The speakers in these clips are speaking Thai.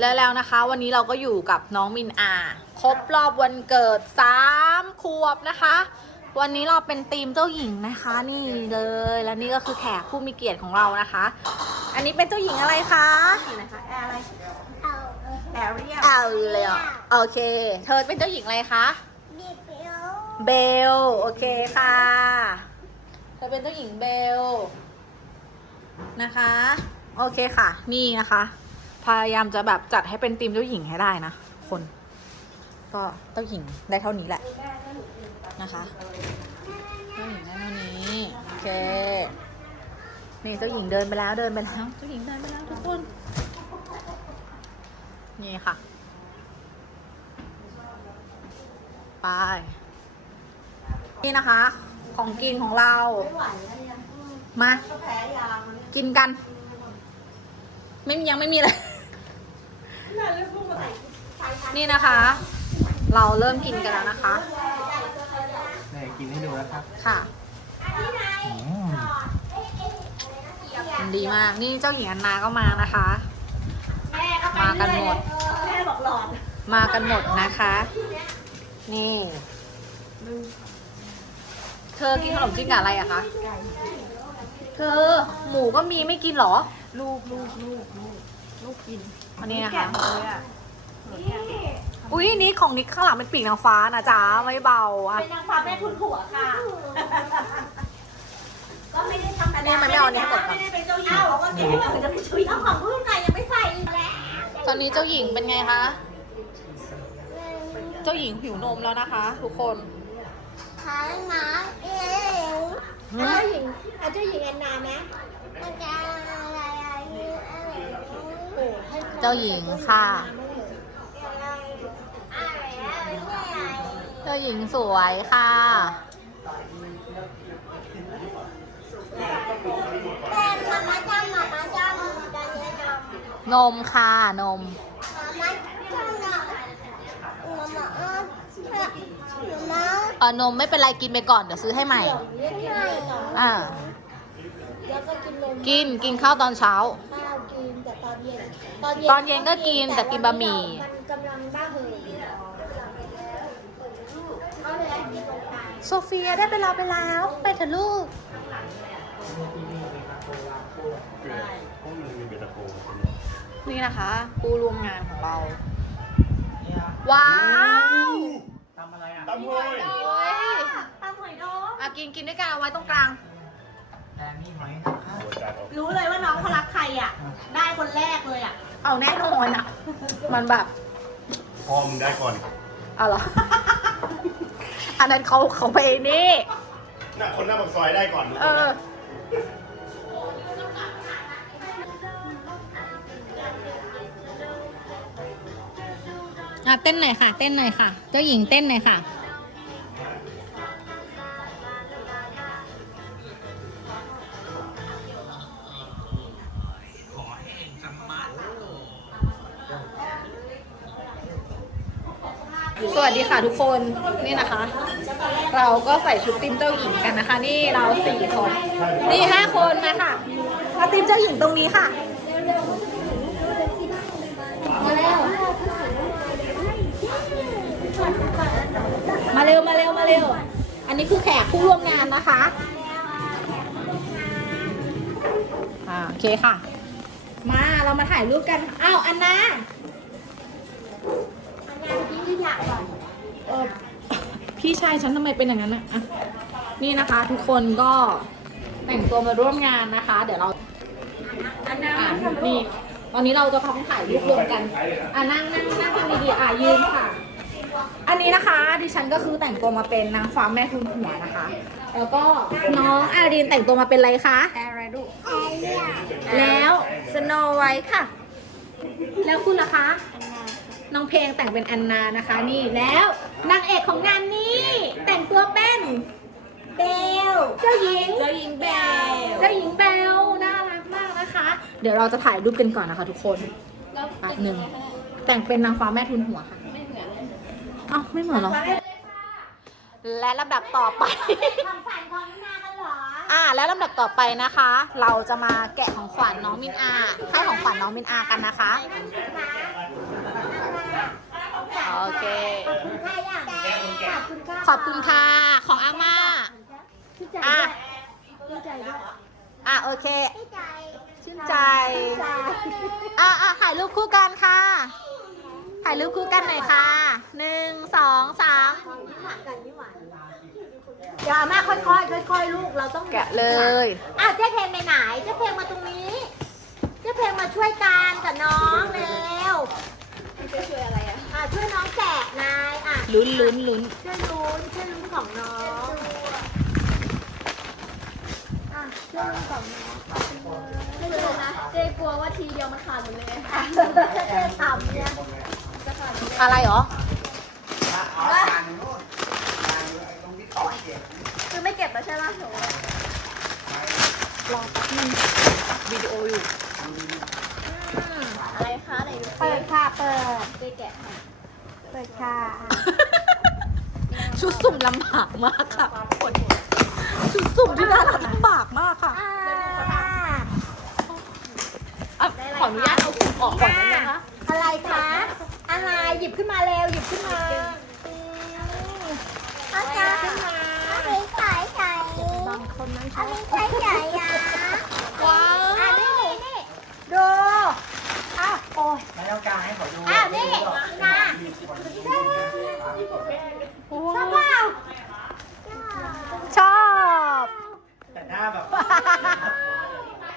แล้วแล้วนะคะวันนี้เราก็อยู่กับน้องมินอา ครบรอบวันเกิด3ขวบนะคะ วันนี้เราเป็นทีมเจ้าหญิงนะคะนี่เลยและนี่ก็คือแขกผู้มีเกียรติของเรานะคะ อันนี้เป็นเจ้าหญิงอะไรคะนะคะแอร์อะไรเอาแอร์เรียลเอาเลยอะโอเค เธอเป็นเจ้าหญิงอะไรคะบีบเอวเบลโอเคค่ะเธอเป็นเจ้าหญิงเบลนะคะ โอเคค่ะ นี่นะคะ พยายามจะแบบจัดให้เป็นทีมเจ้าหญิงให้ได้นะคน ก็เจ้าหญิงได้เท่านี้แหละนะคะเจ้าหญิงได้เท่านี้โอเคนี่เจ้าหญิงเดินไปแล้วเดินไปแล้วเจ้าหญิงเดินไปแล้วทุกคนนี่ค่ะไปนี่นะคะ ของกินของเรา มา กินกัน ไม่มียังไม่มีเลย น่าเลือกพุ่งมาใส่ไฟทั นนี่นะคะ เราเริ่มกินกันแล้วนะคะ ไหนกินให้ดูนะครับค่ะอืมมันดีมาก นี่เจ้าหญิงอันนาก็มานะคะแม่ก็ไปมากันหมด แม่บอกหลอดมากันหมดนะคะ นี่ เธอกินขนมจีนกับอะไรอะคะ เธอหมูก็มีไม่กินเหรอ ลูกลูกลูกลูกลูกกินอันนี้นะคะแกหมดเลยอะ อุ้ยนี่ของนิกข้างหลังเป็นปีกนางฟ้านะจ๊ะไม่เบาอะเป็นนางฟ้าแม่ทุนหัวค่ะ ก็ไม่ได้ทำอันนี้มันไม่เอาอันนี้ให้หมดก่อน ไม่ได้เป็นเจ้าหญิงปกติที่เราจะเป็นชุยเอาของรุ่นไก่ยังไม่ใส่แล้วตอนนี้เจ้าหญิงเป็นไงคะ เจ้าหญิงหิวนมแล้วนะคะ ทุกคน หาหมาเอวเจ้าหญิงเอาเจ้าหญิงแอนนาไหมมันจะอะไรอะไรอะไรโอ้ให้เจ้าหญิงค่ะ อะไรอะไร เจ้าหญิงสวยค่ะแต่มามาจำมามาจำตอนนี้จำนมค่ะนม มามาจำนะมามาเออมาเออนมไม่เป็นไรกินไปก่อนเดี๋ยวซื้อให้ใหม่ เรียกกินเลยเนาะอ่า แล้วก็กินนมกินกินข้าวตอนเช้า ข้าวกินแต่ตอนเย็นตอนเย็นก็กินแต่กินบะหมี่ มันกำลังบ้าเหยก็เลยกินลงไป โซเฟียได้เวลาไปแล้ว ไปเถอะลูกพวกมันมีเบตาโกนนี่นะคะผู้ร่วมงานของเรา ว้าวทำอะไรอะตำหอยดโอ้องยตำหอยดองอะกินกินด้วยกันเอาไว้ตรงกลาง แต่นี่หอยนะครับรู้เลยว่าน้องเขารักใครอะ ได้คนแรกเลยอะ เอาแน่นอนอะ มันแบบ พอมงได้ก่อน เอาเหรอ อันนั้นเขาเขาไปนี่ น่ะคนหน้าปากซอยได้ก่อนเอออะเต้นหน่อยค่ะ เต้นหน่อยค่ะ เจ้าหญิงเต้นหน่อยค่ะ ก็ใส่ชุดติมเจ้าหญิงกันนะคะ นี่เราสี่คนนี่ห้าคนมาค่ะมาติมเจ้าหญิงตรงนี้ค่ะมาเร็วมาเร็วมาเร็ว อันนี้คือแขกผู้ร่วมงานนะคะอ่าโอเคค่ะ มาเรามาถ่ายรูปกันอ้าวอันนางานที่อยากก่อนเออ พี่ชายฉันทำไมเป็นอย่างนั้นอะอะนี่นะคะ ทุกคนก็แต่งตัวมาร่วมงานนะคะ เดี๋ยวเราอันนั้นอะนี่ตอนนี้เราจะทำถ่ายรูปรวมกันอะนั่งนั่งนั่งทำดีๆอะยืนค่ะ อันนี้นะคะดิฉันก็คือแต่งตัวมาเป็นนางฟ้าแม่ทุนหัวนะคะ แล้วก็น้องอารินแต่งตัวมาเป็นอะไรคะอะไรดูไอ้เนี่ยแล้วสโนไวท์ค่ะ แล้วคุณล่ะคะ น้องเพลงแต่งเป็นแอนนานะคะ นี่แล้ว นางเอกของงานนี้ แต่งตัวเป็นเบลเจ้าหญิง เจ้าหญิงแบลเจ้าหญิงเบลน่ารักมากนะคะ เดี๋ยวเราจะถ่ายรูปกันก่อนนะคะทุกคนแป๊บหนึ่งแต่งเป็นนางฟ้าแม่ทุนหัวค่ะเอ้าไม่เหมือนเหรอและลำดับต่อไปความฝันของนากันเหรอ อ่า แล้วลำดับต่อไปนะคะ เราจะมาแกะของขวัญน้องมินอา ให้ของขวัญน้องมินอากันนะคะนจ้ะ โอเค ขอบคุณค่ะยังขอบคุณค่ะขอบคุณค่ะ ของอาม่าชื่นใจอะด้วยชื่นใจด้วยอะโอเค พี่ใจชื่นใจชื่นใจอะอะถ่ายรูปคู่กันค่ะ ถ่ายรูปคู่กันหน่อยค่ะ หนึ่ง สอง สามหวานกันนี่หวานอย่ามาค่อยๆค่อยๆลูกเราต้องแกะเลยอ้าวเจ๊เพลงไปไหนเจ๊เพลงมาตรงนี้ เจ๊เพลงมาช่วยกันกับน้องเร็ว ช่วยอะไรอะอะช่วยน้องแกะนายอะลุ้นลุ้นลุ้นช่วยลุ้นช่วยลุ้นของน้องอะช่วยลุ้นของน้องไม่เลยนะเจ๊กลัวว่าทีเดียวมันขาดหมดเลยเจ๊ทำเนี่ยอะไรเหรอ คือไม่เก็บแล้วใช่ไหมหนูรอแป๊บนึงวิดีโออยู่ อะไรคะไหนดูเปิด ค่ะ เปิดเจ๊แกะให้เปิดค่ะ ชุดสุ่มลำบากมากค่ะทุกคนชุดสุ่มที่น่ารักลำบากมากค่ะอ่าอะขออนุญาตเอาถุงออกก่อนได้ไหมคะอะไรคะ อะไรหยิบขึ้นมาเร็วหยิบขึ้นมาอืมเอาใจขึ้นมาเอาไปใส่ใส่บางคนนั้นเอาใช้ไปใส่ใส่อะ ว้า อะ ว นี่นี่ดูอะโอ้ย ไม่ต้องการให้ขอดู อ้าวนี่นะชอบเปล่า ชอบ แต่หน้าแบบ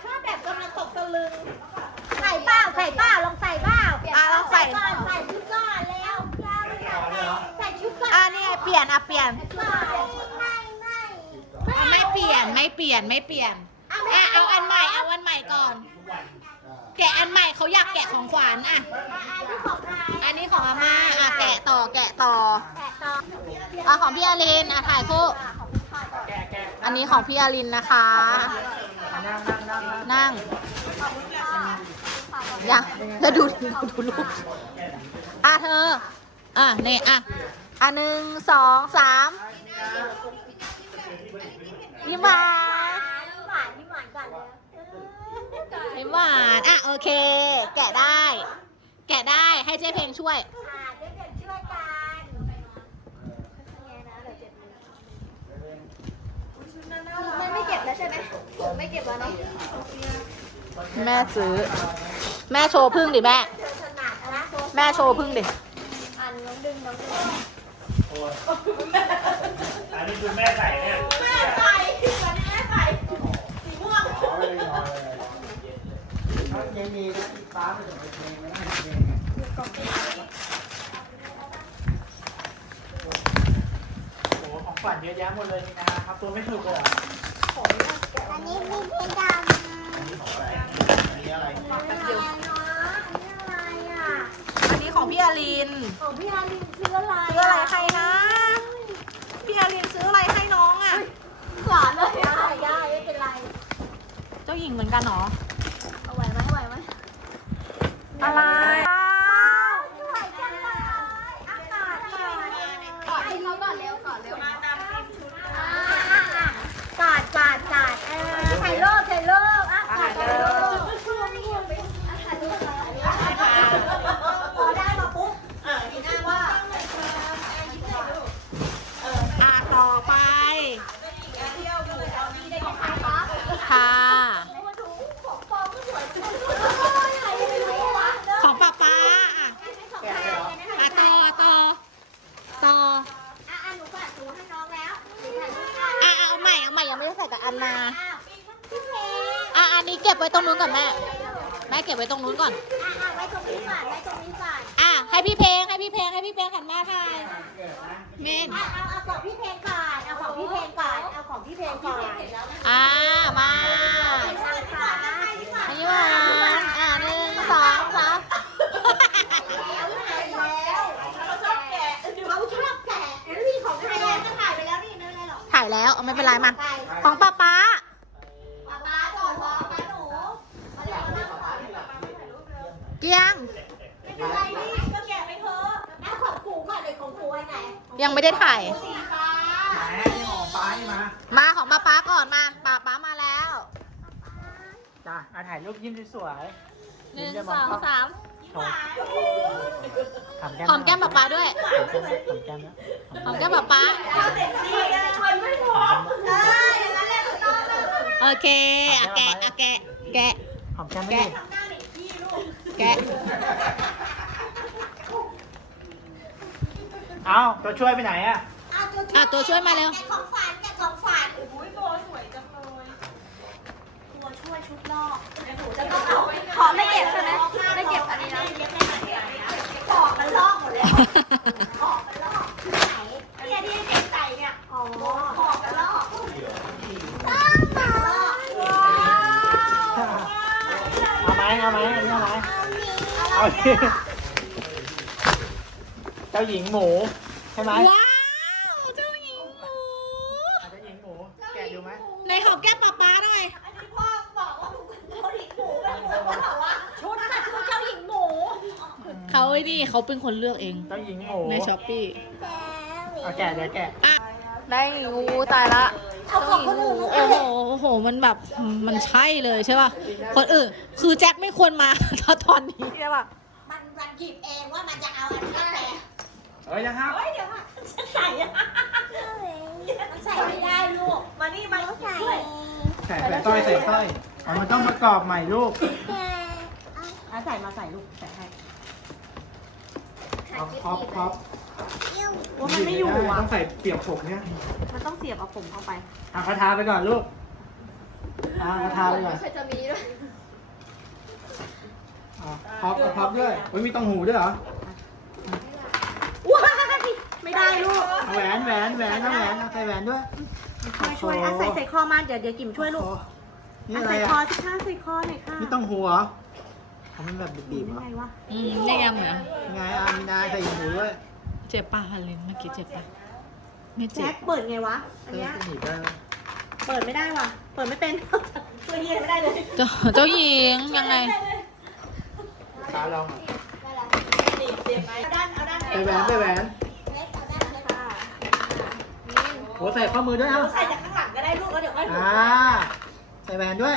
ชอบแบบกำลังตกตะลึงใส่เปล่าใส่เปล่าลองใส่เปล่า อะลองใส่ ก่อนใส่ชุดก่อนเร็วใส่ชุดก่อน อะนี่ไงเปลี่ยนอะเปลี่ยน ก่อน ไม่ไม่ อะไม่เปลี่ยนไม่เปลี่ยนไม่เปลี่ยนอะเอาอันใหม่เอาอันใหม่ก่อน แกะอันใหม่เขาอยากแกะของขวัญอะ อันนี้ของใคร อันนี้ของอาม่าอะแกะต่อแกะต่อ แกะต่อ อะของพี่อารินอะถ่ายคู่ แกะแกะ อั นนี้ของพี่อารินนะคะ นั่งนั่งนั่งนั่งยังแล้วดูดูดูลูกอะเธอ อะนี่อะอะหนึ่งสองสามยิ้มหวานหวานนี่หวานก่อนเลยยิ้มหวานอะโอเค แกะได้ แกะได้ให้เจ๊เพลงช่วย อ่าเด็กๆช่วยกัน มันไม่เก็บแล้วใช่ไหมผมไม่เก็บแล้วเนาะแม่ซื้อ แม่โชว์พึ่งดิแม่เธอถนัดนะแม่โชว์พึ่งดิอันน้องดึงน้องดึงอันนี้คือแม่ใส่เนี่ยแม่ใส่วันนี้แม่ใส่สีม่วงยังมีนะอีฟ้าไปถึงเพลงไม่ได้เพลงโอ้โห ของขวัญเยอะแยะหมดเลยนี่นะครับตัวไม่ถูกเลยเหรออันนี้มีเพดานอันนี้ของอะไรอันนี้อะไรอะไรเนาะอันนี้อะไรอะ อันนี้ของพี่อาริน ของพี่อารินซื้ออะไรซื้ออะไรให้นะ พี่อารินซื้ออะไรให้น้องอะหวานเลยได้ได้ไม่เป็นไร เจ้าหญิงเหมือนกันเหรอเอาไหวไหมไหวไหมอะไร สวยจังเลยอากาศก่อนกอดให้เขาก่อนเร็วก่อนเร็วมาตามชุดกอดกอดกอดเออถ่ายรูปถ่ายรูปอะถ่ายรูปพอได้มาปุ๊บเออทีหน้าว่า อะต่อไป ค่ะ ของป้าป้าอะอะต่อต่อต่ออะหนูฝากหนูให้น้องแล้วอ่าเอาใหม่เอาใหม่ยังไม่ได้ใส่กับอันมาอะอันนี้เก็บไว้ตรงนู้นก่อนแม่แม่เก็บไว้ตรงนู้นก่อนอะอะไว้ตรงนี้ก่อนไว้ตรงนี้ก่อน ให้พี่เพลงให้พี่เพลงให้พี่เพลงหันมาถ่ายเมนอะเอาเอาของพี่เพลงก่อน เอาของพี่เพลงก่อน เอาของพี่เพลงก่อนอะมานะคะอันนี้หวานอะหนึ่งสองสามแล้วเขาชอบแกะเขาชอบแกะแล้วนี่ของใครอะก็ถ่ายไปแล้วนี่นั่นเลยหรอถ่ายแล้วเอาไม่เป็นไรมาไปของป้าป้าป๊าป๊าก่อนพอป๊าหนูมาเร็วนั่งก่อนเกียง ยังไม่ได้ถ่ายสีฟ้าแหมนี่ของฟ้านี่มา มาของป้าป้าก่อนมาป้าป้ามาแล้วจ้าถ่ายรูปยิ้มสวยหนึ่งสองสามยโชว์หอมแก้มหอมแก้มป๊าป๊าด้วยหอมแก้มหอมแก้มนะหอมแก้มป๊าป๊านี่ไงชนไม่พอเอออย่างนั้นแหละถูกต้องเลยโอเคอะแกะอะแกะแกะหอมแก้มไม่แกะดีแกะ เอ้าตัวช่วยไปไหนอะอะตัวช่วยมาเร็ว แกะของฝันแกะของฝันโอ้ยตัวสวยจังเลยตัวช่วยชุดลอกจะต้องเอาขอไม่เก็บใช่ไหมไม่เก็บอันนี้นะขอบมันลอกหมดแล้วขอบมันลอกไหนเนี่ยที่เด็กใส่เนี่ยอ๋อขอบมันลอกต้องมาว้าวเอาไหมเอาไหมอันนี้เอาไหมเอาเอาดิ เจ้าหญิงหมูใช่ไหมว้าวเจ้าหญิงหมูเจ้าหญิงหมูแกะดูไหมในหอมแก้มป๊าป๊าด้วยอันนี้พ่อบอกว่าเจ้าหญิงหมูเป็นหมูเขาบอกว่าชุดค่ะชุดเจ้าหญิงหมูเขาไอ้นี่เขาเป็นคนเลือกเองเจ้าหญิงหมูในช้อปปี้เอาแกะเดี๋ยวแกะได้งูตายละเอาของคนอื่นมาโอ้โหโอ้โห มันแบบมันใช่เลยใช่ป่ะคนอื่นคือแจ็คไม่ควรมาถ้าตอนนี้ใช่ป่ะมันมันหยิบเองว่ามันจะเอาอันนี้แต่เฮ้ยนะครับ เฮ้ยเดี๋ยวค่ะจะใส่อะมันใส่ไม่ได้ลูก มานี่มาใส่ใส่ใส่สร้อยใส่สร้อยเอามันต้องประกอบใหม่ลูกเอาใส่มาใส่ลูกใส่ให้เอาพ็อปพ็อปว่ามันไม่อยู่อะ ต้องใส่เปียกผมเนี่ย มันต้องเสียบเอาผมเข้าไปเอาคาทาไปก่อนลูกเอาคาทาไปก่อนเคยจะมีด้วยเอาพ็อปเอาพ็อปด้วยเฮ้ยมีตังหูด้วยเหรอว้าย ไม่ได้ลูกเอาแหวนแหวนแหวนเอาแหวนเอาใส่แหวนด้วยช่วยช่วยอะใส่ใส่คอมาเดี๋ยวเดี๋ยวกิมช่วยลูกโอ้นี่อะอะไรใส่คออะสิคะใส่คอหน่อยค่ะมีตังหูเหรอเอามันแบบบีบๆเหรยังอไงวะอืมนี่ไงเหมือนยังไงอะมีนาใส่หูด้วยเจ็บป่ะฮันลินเมื่อกี้เจ็บป่ะไม่เจ็แจ็บคเปิดไงวะอันเออเนี้ยจะหนีบได้ไหมเปิดไม่ได้ว่ะเปิดไม่เป็น ช่วยเฮียไม่ได้เลยเจ้าเจ้าหญิงยังไงตาลองอะเอาด้านเอาด้านใส่แหวนใส่แหวน โหใส่ข้อมือด้วยเอ้าใส่จากข้างหลังก็ได้ลูกแล้วเดี๋ยวค่อยถูอ่าใส่แหวนด้วย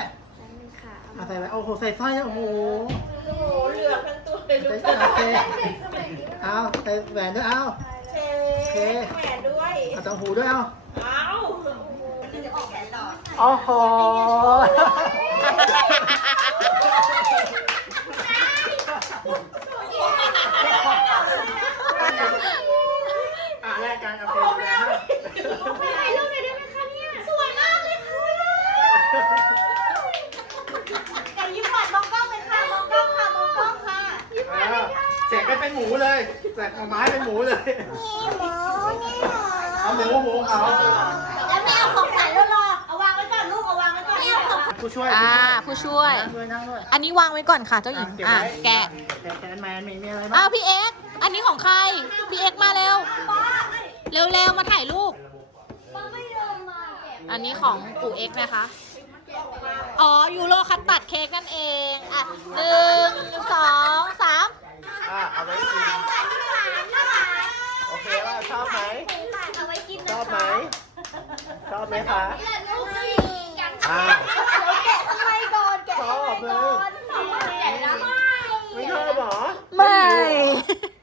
อะใส่แหวนโอ้โหใส่สร้อยโอ้โหโอ้โหเหลือกทั้งตัวเลยลูกใส่โอเคเอาใส่แหวนด้วยเอาเชฟแหวนด้วยเอาตังหูด้วยเอาเอามันจะออกแขนต่อโอ้โหอะแรกกันเอาไปแล้ว ถ่ายรูปหน่อยได้ไหมคะเนี่ย สวยมากเลยค่ะกันยิ้มหวานมองกล้องเลยค่ะ มองกล้องค่ะ มองกล้องค่ะ เสร็จก็เป็นหมูเลยเสร็จเอาไม้เป็นหมูเลยนี่หมูนี่หมูเอาหมูหมูเอาแล้วไม่เอาของขวัญแล้วหรอเอาวางไว้ก่อนลูกเอาวางไว้ก่อนไม่เอาของผู้ช่วยอ่า ผู้ช่วย นั่งด้วยนั่งด้วยอันนี้วางไว้ก่อนค่ะเจ้าหญิงเก็บอะ ไว้แกะ แกะแกะแมนมีมีอะไรบ้าอ้างวพี่เอ็กซ์อันนี้ของใคร พี่เอ็กซ์มาเร็ว เร็วๆ มาถ่ายรูป อันนี้ของปู่เอ็กซ์นะคะ อ๋อ ยูโรคัตตัดเค้กนั่นเอง อะหนึ่งสองสาม อะเอาไว้กิน โอเคว่าชอบไหม เอาไว้กินชนะอบไหมชอบไหมคะ ลูกนี่อ่าแกะข้างในก่อนแกะชอบเลยแกะแล้วไม่ชอบเหรอไม่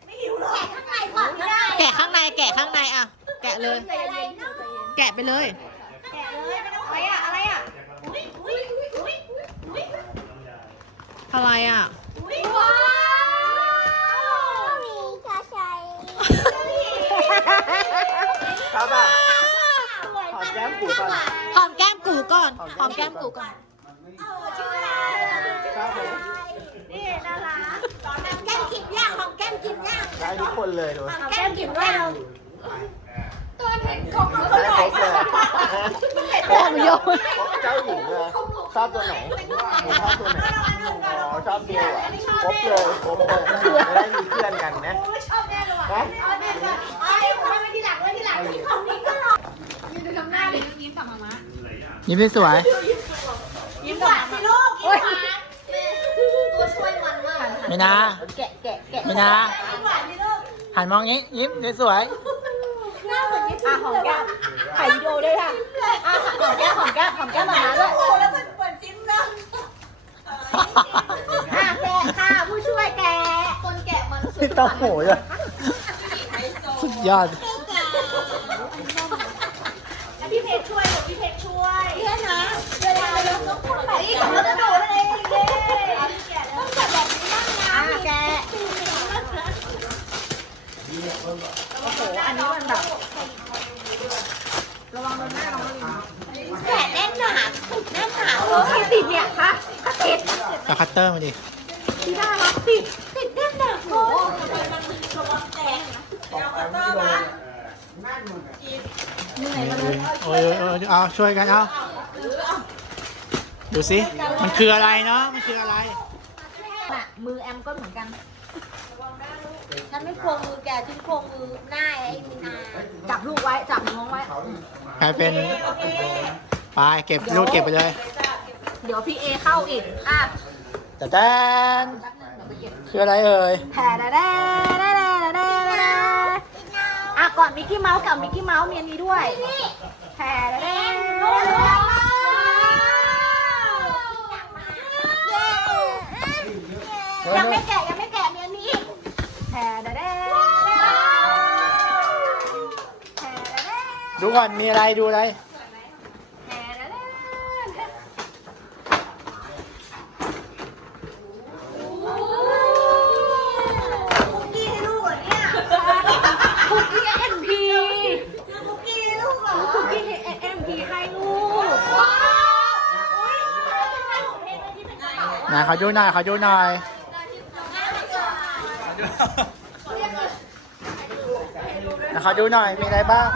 ไม่หิวหรอแกะข้างในก่อนก็ได้แกะข้างในแกะข้างในอะ แกะเลยอะไรนะแกะไปเลย แกะเลยไม่ต้องอะไรอะอะไรอะอุ้ยอุ้ยอุ้ยอุ้ยอุ้ยอะไรอะ อุ้ยว้าว มีชาชัย ชอบอะสวยหอมแก้มกูก่อนหอมแก้มกูก่อน หอมแก้มกูก่อนชื่ออะไรชอบไหมนี่น่ารักของแก้มกินย่างของแก้มกินย่างได้ทุกคนเลยดูของแก้มกินด้วยเราตัวเห็นของเขาได้ครบเลยโอ้ยโยนครบเจ้าหญิงเลยชอบตัวไหนหนูชอบตัวไหนอ๋อชอบเดียวอะครบเลยครบเลยจะได้มีเพื่อนกันนะโอ้ยชอบแน่เลยว่ะเอาแน่เลยไอ้คนไว้ที่หลังไว้ที่หลังที่ของนี้ก็หรอ ยิ้มสวยยิ้มหวานสิลูกยิ้มหวานตัวช่วยมันมากไม่นาแกะแกะแกะไม่นายิ้มหวานสิลูกหันมองงี้ ยิ้มสวยหน้าเหมือนยิ้มอะหอมแก้มถ่ายวิดีโอด้วยค่ะอะหอมแก้มหอมแก้มหอมแก้มมาด้วยโอ้แล้วมันเหมือนจิ้มนะอะแกะค่ะผู้ช่วยแกะต้องโหเลยสุดยอด พี่เพชรช่วยเดี๋ยวพี่เพชรช่วยเนี่ยนะเวลาเราต้องพูดแบบนี้เราจะโดดอะไรอย่างเงี้ยต้องจัดแบบนี้บ้างนะแก โอ้โหอันนี้มันแบบระวังโดนหน้าน้องลินแขนแน่นหนาแน่นหนาโอ้ยติดเนี่ยคะก็ติดเอาคัตเตอร์มาดิที่น่ารักติดติดแน่นหนาโอ้ยโอ้ยโอ้ยโอ้ยเอาช่วยกันเอาดูสิ มันคืออะไรเนาะ มันคืออะไรน่ะมือแอมก็เหมือนกัน ฉันไม่ควงมือแกฉันควงมือหน้าไอ้มีนาจับลูกไว้ จับน้องไว้ กลายเป็นไปเก็บลูกเก็บไปเลยเดี๋ยวพี่เอเข้าอีก อะแต่แดนคืออะไรเอ่ยแผ่แดแดแดแดแดแดอะก่อนมิกกี้เมาส์กับมิกกี้เมาส์เมียนี้ด้วยแผ่แดแดยังไม่แกะยังไม่ ดดูก่อนมีอะไรดูอะไรแผ่แดแดคุกกี้ให้ลูกเหรอเนี่ยคุกกี้เอ็มพีซื้อคุกกี้ให้ลูกเหรอคุกกี้เอ็มพีให้ลูกว้าวอุ้ยเป็นใครของเพชรที่เป็นกระเป๋าไหนขอดูหน่อยขอดูหน่อยไหนขอดูหน่อยมีอะไรบ้าง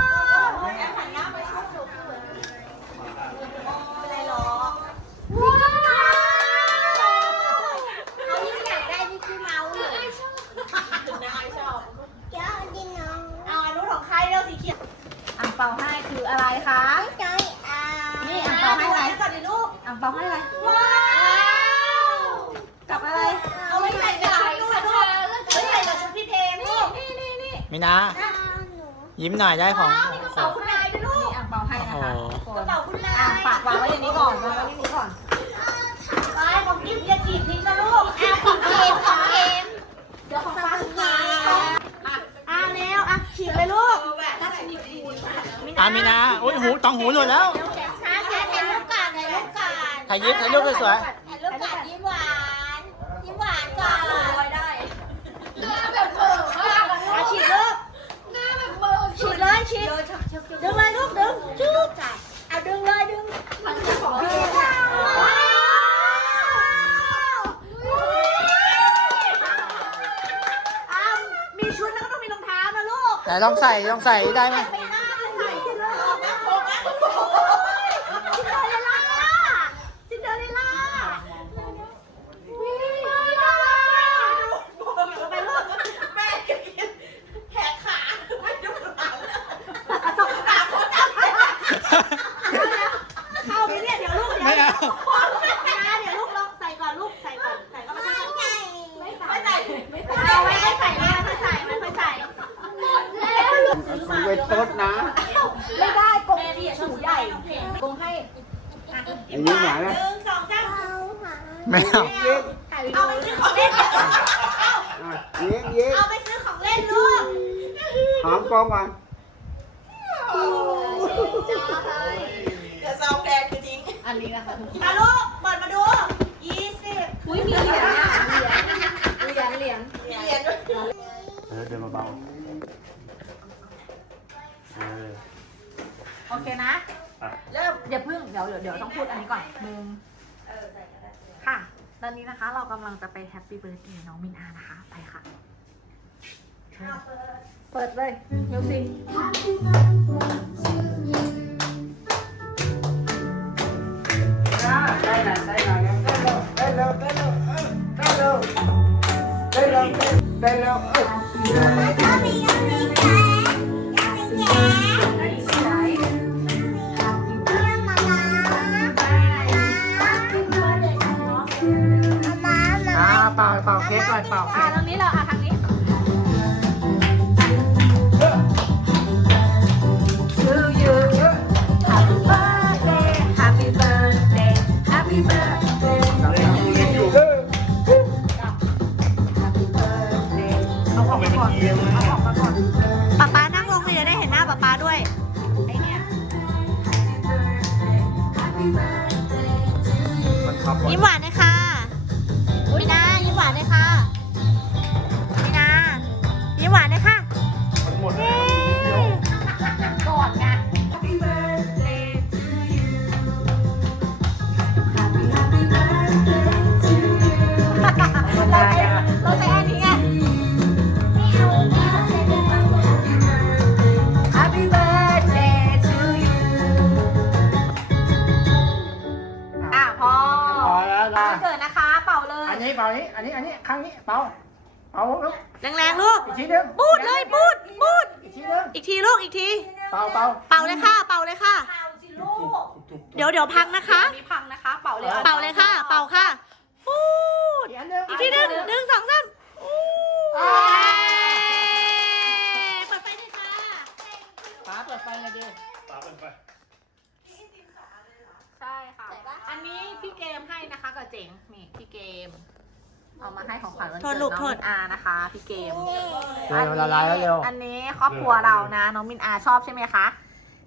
ลูกอ่างเปาให้อะไร ว้าวกับอะไร เอาไปใส่กับชุดลูกลูกไปใส่กับชุดพี่เพมลูกนี่นี่นี่มีนะหนูยิ้มหน่อยได้ของมีกระเป๋าคุณนายด้วยลูนี่กอ่างเปาให้นะคะโอ้ทุกคกระนเป๋าคุณนาอะยฝากวางไว้อย่างนี้ก่อนวางไว้อย่างนี้ก่อนไปของกินอย่าจีบทิ้งนะลูกอะของเกมของเกมเดี๋ยวของฟ้าสุดท้ายอะอะแล้วอะฉีดเลยลูกอามีนาอุ้ยหูตองหูหลุดแล้วายยิ้มถ่ายรูปสวยถ่ายรูปก่อนยิ้มหวานยิ้มหวานก่อนได้อะฉีดลูกฉีดเลยฉีดดึงเลยลูกดึงจุ๊บเอาดึงเลยดึงมันจะของพี่เองอะว้าวอ้าวมีชุดแล้วก็ต้องมีรองเท้านะลูกๆไหนลองใส่ลองใส่ได้ไหม ไปหน้าใส่สิลูกนะโคนะซินเดอเรลล่าซินเดอเรลล่าวิน่ารักไปลูกแม่กินแหกขาไม่ดูหลังสองขาคนอะเข้าไปเนี่ยเดี๋ยวลูกเดี๋ยว ไม่เอา เดี๋ยวลูกลองใส่ก่อนลูกใส่ก่อนใส่ก็ไม่ใส่ ใจ ไม่ใส่ไม่ใส่ไม่ใส่เอาไว้ไม่ใส่ไม่ค่อยใส่ไม่ค่อยใส่หมดแล้วลูกซื้อมา เวทต้นนะ ไม่ได้กงสูใหญ่กงให้ อันนี้หวานหนะนึ่งสองสามเอาหาไม่เอาถ่ายวิดีเอาโอไปซื้อของเล่นเอายิ้มยิ้มเอาไปซื้อของเล่นลูกหอมกองก่อนอันนี้นะคะทุกคนมาลูกเปิดมาดูยี่สิบอุ้ยมีเหรียญเนี่ยเหรียญเหรียญเหรียญเหรียญด้วยเออเดินเบาเออโอเคนะเริ่มอย่าเพิ่งเดี๋ยวเดี๋ยวเดี๋ยวต้องพูดอันนี้ก่อนหนึ่งค่ะ ตอนนี้นะคะเรากำลังจะไปแฮปปี้เบิร์ดเดย์น้องมินอานะคะ ไปค่ะ เปิดเลยมิวสิกถ้า เป่าเค้กก่อนเป่าอะเค้ก ตรงนี้เราอะทางนี้ นึงพูดเลยพูดพูด อีกทีนึงอีกทีลูกอีกที เป่าเป่าเป่าเลยค่ะ เป่าเลยค่ะ เป่าสิลูกเดี๋ยวเดี๋ยวพังนะคะอันนี้พังนะคะ เป่าเลยเป่าเลยค่ะ เป่าค่ะพูด อีกอันนึงอีกทีหนึ่งหนึ่งสองสามอ่าเปิดไฟเลยค่ะป๋าเปิดไฟเลยดิใช่ค่ะ อันนี้พี่เกมให้นะคะกับเจ๋งนี่พี่เกม เอามาให้ของขวัญวันเกิดน้องมินอานะคะ พี่เกมเร็วละลายแล้วเร็วอันนี้ครอบครัวเรานะ น้องมินอาชอบใช่ไหมคะ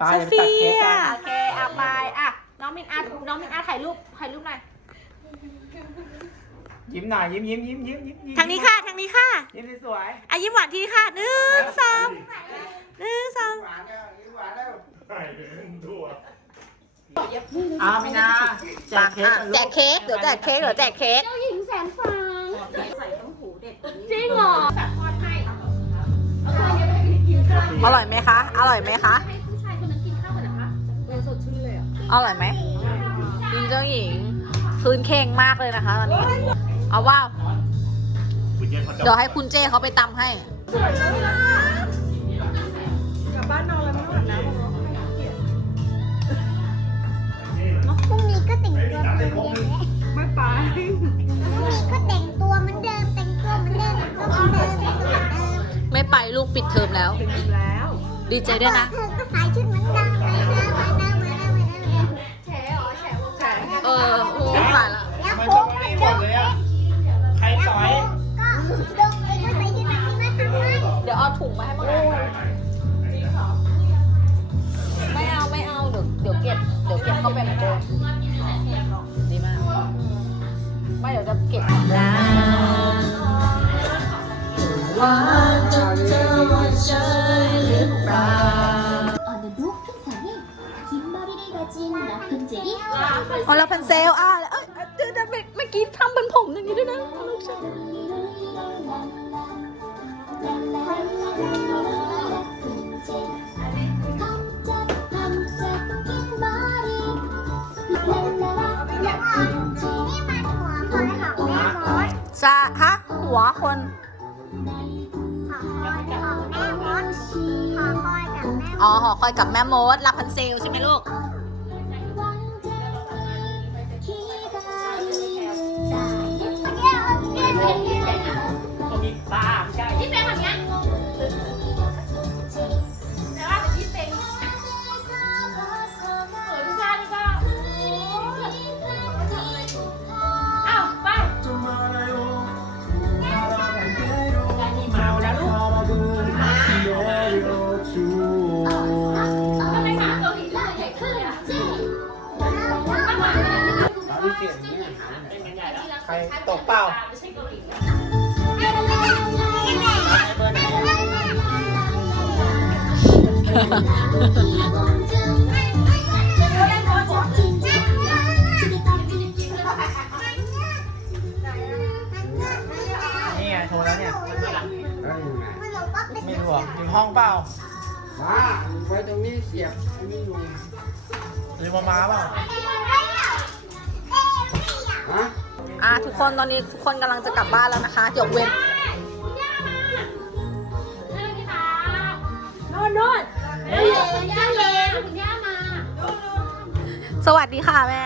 ป๋าอย่าไปตัดเค้กกันโอเคเอาไปอะน้องมินอาน้องมินอาถ่ายรูปถ่ายรูปหน่อยยิ้มหน่อยยิ้มยิ้มยิ้มยิ้มยิ้มยิ้มทางนี้ค่ะทางนี้ค่ะยิ้มสวยอะยิ้มหวานทีค่ะหนึ่งสองหนึ่งสองหวานแล้วยิ้มหวานแล้วอ้าวพี่นาแจกเค้กกันลูแจกเค้กเดี๋ยวแจกเค้กเดี๋ยวแจกเค้กจ ริงเหรออร่อยไหมคะ อร่อยไหมคะอร่อยไหมคุณเจ้าหญิงคืนเข่งมากเลยนะคะตอนนี้ เอาว่าเดี๋ยวให้คุณเจ้เขาไปตำให้พรุ่งนี้ก็แต่งตัวเหมือนเดิมไม่ไปพรุ่งนี้ก็แต่ง ตัวเหมือนเดิมแต่งตัวเหมือนเดิมแต่งตัวเหมือนเดิมแต่งตัวเหมือนเดิมไม่ไปลูกปิดเทอมแล้วดีใจด้วยนะ เธอก็ใส่ชุดเหมือนเดิมเหมือนเดิมเหมือนเดิมเหมือนเดิมเหมือนเดิมเออโอ้ตายละแล้วมันโค้จะงไม่ก็หมดเลยอะใครต่อยก็ดงเองก็ใส่ชุดแบบนี้มาทำไมเดี๋ยวเอาถุงมาให้หมดเลยไม่เอาไม่เอาเดี๋ยวเดี๋ยวเก็บเดี๋ยวเก็บเข้าไปเหมือนเดิมดีมากไม่เดี๋ยวจะเก็บนะว่า อ๋อแล้วพันเซลอะเอ้ยเดี๋ยวเดี๋ยวเมื่อกี้ทำเป็นผมอย่างนี้ด้วยนะลูกชายจะฮะหัวคนอ๋อหอคอยกับแม่มดลาพันเซลใช่ไหมลูก มี รงนี้เสียบอันนี้อยู่หรือมาม้าเปล่าฮะอะทุกคนตอนนี้ทุกคนกำลังจะกลับบ้านแล้วนะคะยกเว้นโน่นโน่นเฮ้ยย่าเลนคุณย่ามาสวัสดีค่ะแม่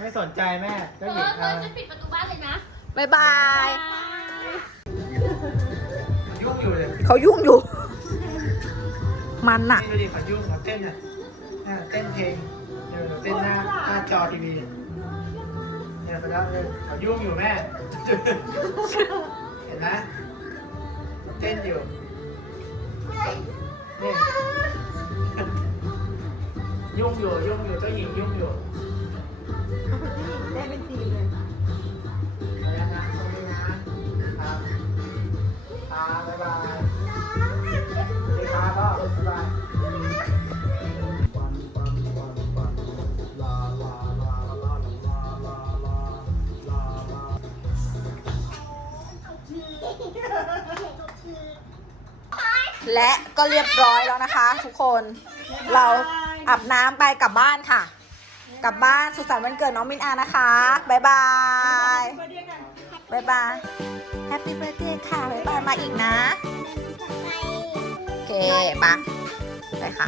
ไม่สนใจแม่เจ้าเอหญิองเธเอออจะปิดประตูบ้านเลยนะบ๊ายบาย ยุ่งอยู่เลย เขายุ่งอยู่ มันน่ะนี่ดูดิเขายุ่งเขาเต้นอะอะเต้นเพลงเดี๋ยวเต้นหน้าหน้าจอทีวีเนี่ยไปแล้วเนี่ยเขายุ่งอยู่แม่ เห็นไหมเต้นอยู่นี่ ยุ่งอยู่ยุ่งอยู่เจ้าหญิงยุ่งอยู่ และก็เรียบร้อยแล้วนะคะ ทุกคน เราอาบน้ำไปกลับบ้านค่ะ กลับบ้านสุขสันต์วันเกิดน้องมินอานะคะบ๊ายบายบ๊ายบายแฮปปี้เบิร์ดเดย์ค่ะบ๊ายบายมาอีกนะ โอเคปะไปค่ะ